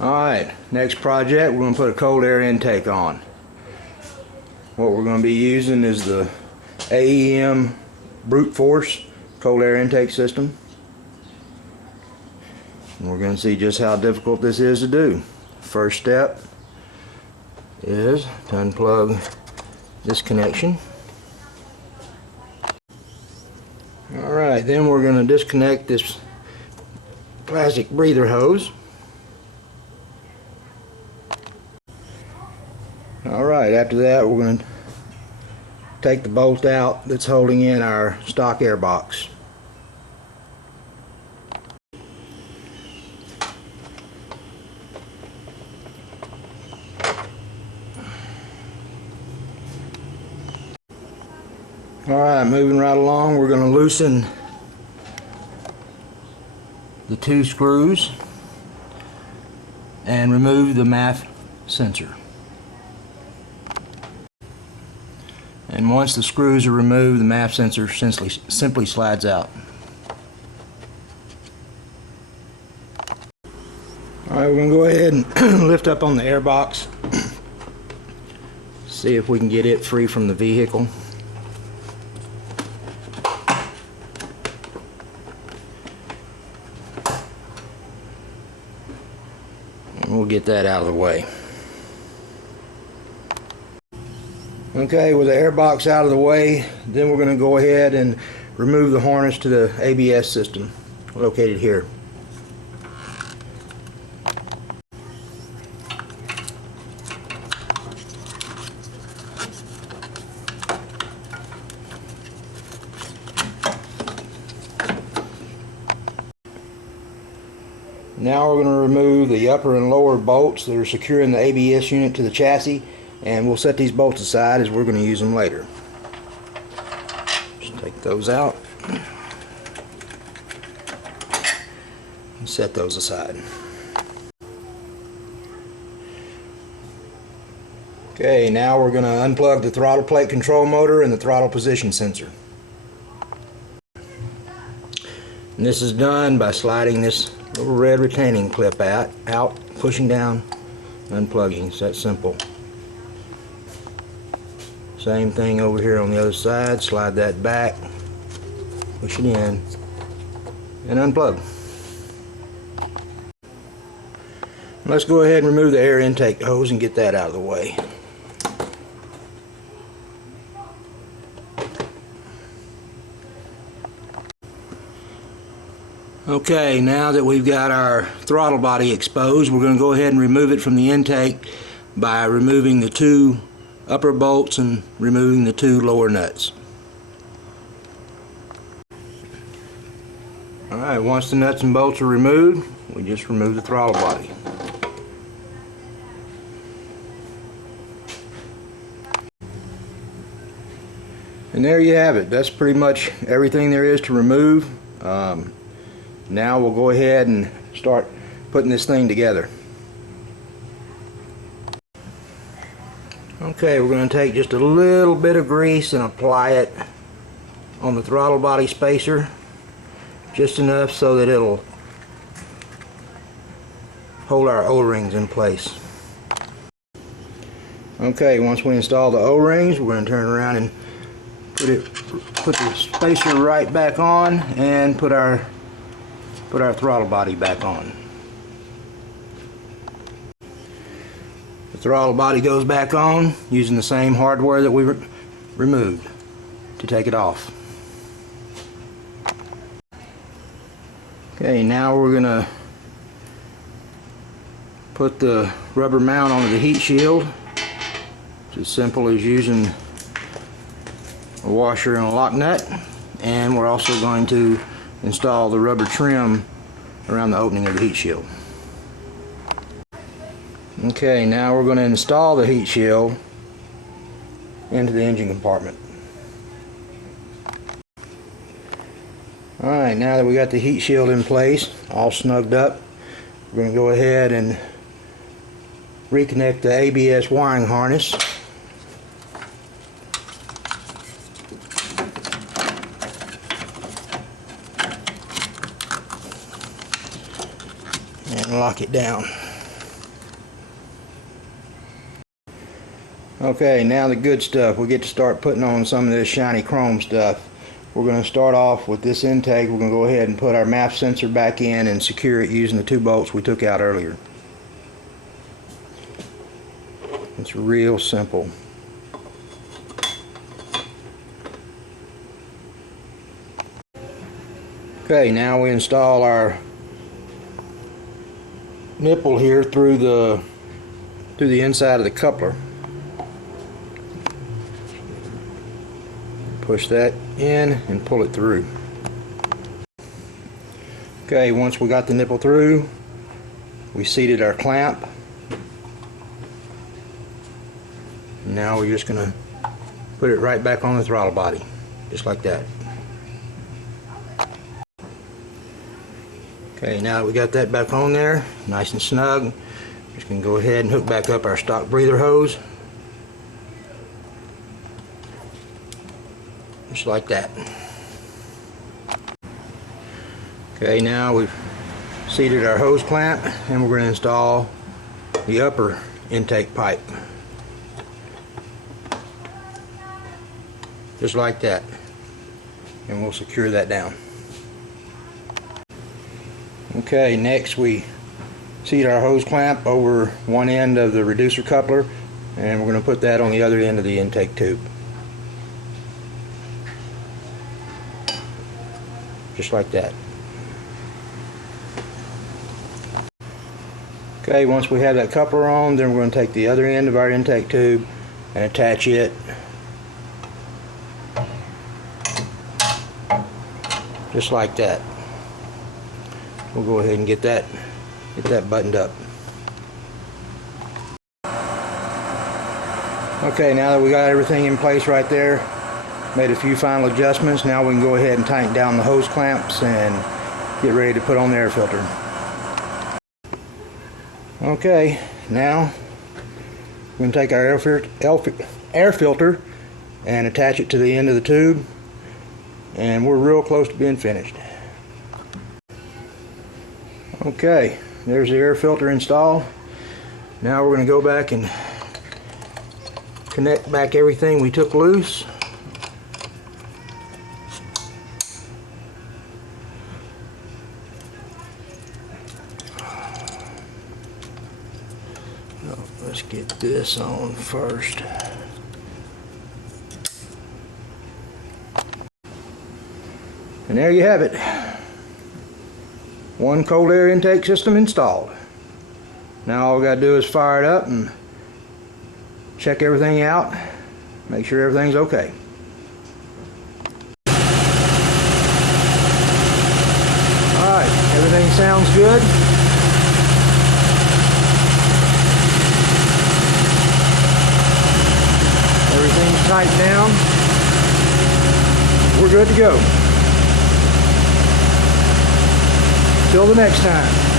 Alright, next project, we're going to put a cold air intake on. What we're going to be using is the AEM brute force cold air intake system. And we're going to see just how difficult this is to do. First step is to unplug this connection. Alright, then we're going to disconnect this plastic breather hose. Alright, after that we're going to take the bolt out that's holding in our stock air box. Alright, moving right along, we're going to loosen the two screws and remove the MAF sensor. And once the screws are removed, the MAF sensor simply slides out. Alright, we're going to go ahead and lift up on the air box. See if we can get it free from the vehicle. And we'll get that out of the way. Okay, with the air box out of the way, then we're going to go ahead and remove the harness to the ABS system located here. Now we're going to remove the upper and lower bolts that are securing the ABS unit to the chassis, and we'll set these bolts aside as we're going to use them later. Just take those out and set those aside. Okay, now we're going to unplug the throttle plate control motor and the throttle position sensor. And this is done by sliding this little red retaining clip out, pushing down, unplugging. It's that simple. Same thing over here on the other side. Slide that back, push it in, and unplug. Let's go ahead and remove the air intake hose and get that out of the way. Okay, now that we've got our throttle body exposed, we're going to go ahead and remove it from the intake by removing the two upper bolts and removing the two lower nuts. Alright, once the nuts and bolts are removed, we just remove the throttle body. And there you have it. That's pretty much everything there is to remove. Now we'll go ahead and start putting this thing together. Okay, we're going to take just a little bit of grease and apply it on the throttle body spacer, just enough so that it'll hold our O-rings in place. Okay, once we install the O-rings, we're going to turn around and put the spacer right back on and put our throttle body back on. The throttle body goes back on using the same hardware that we removed to take it off. Okay, now we're going to put the rubber mount onto the heat shield. It's as simple as using a washer and a lock nut, and we're also going to install the rubber trim around the opening of the heat shield. Okay, now we're going to install the heat shield into the engine compartment. Alright, now that we got the heat shield in place, all snugged up, we're going to go ahead and reconnect the ABS wiring harness. And lock it down. Okay, now the good stuff. We get to start putting on some of this shiny chrome stuff. We're going to start off with this intake. We're going to go ahead and put our MAP sensor back in and secure it using the 2 bolts we took out earlier. It's real simple. Okay, now we install our nipple here through the inside of the coupler. Push that in and pull it through. Okay, once we got the nipple through, we seated our clamp. Now we're just going to put it right back on the throttle body, just like that. Okay, now that we got that back on there, nice and snug, just going to go ahead and hook back up our stock breather hose. Just like that. Okay, now we've seated our hose clamp and we're going to install the upper intake pipe. Just like that. And we'll secure that down. Okay, next we seat our hose clamp over one end of the reducer coupler and we're going to put that on the other end of the intake tube. Just like that. Okay, once we have that coupler on, then we're going to take the other end of our intake tube and attach it just like that. We'll go ahead and get that buttoned up. Okay, now that we got everything in place right there, made a few final adjustments, now we can go ahead and tighten down the hose clamps and get ready to put on the air filter. Okay, now we're going to take our air filter and attach it to the end of the tube, and we're real close to being finished. Okay, there's the air filter installed. Now we're going to go back and connect back everything we took loose. Let's get this on first. And there you have it. One cold air intake system installed. Now all we got to do is fire it up and check everything out, make sure everything's okay. Alright, everything sounds good. Everything's tight down. We're good to go. Till the next time.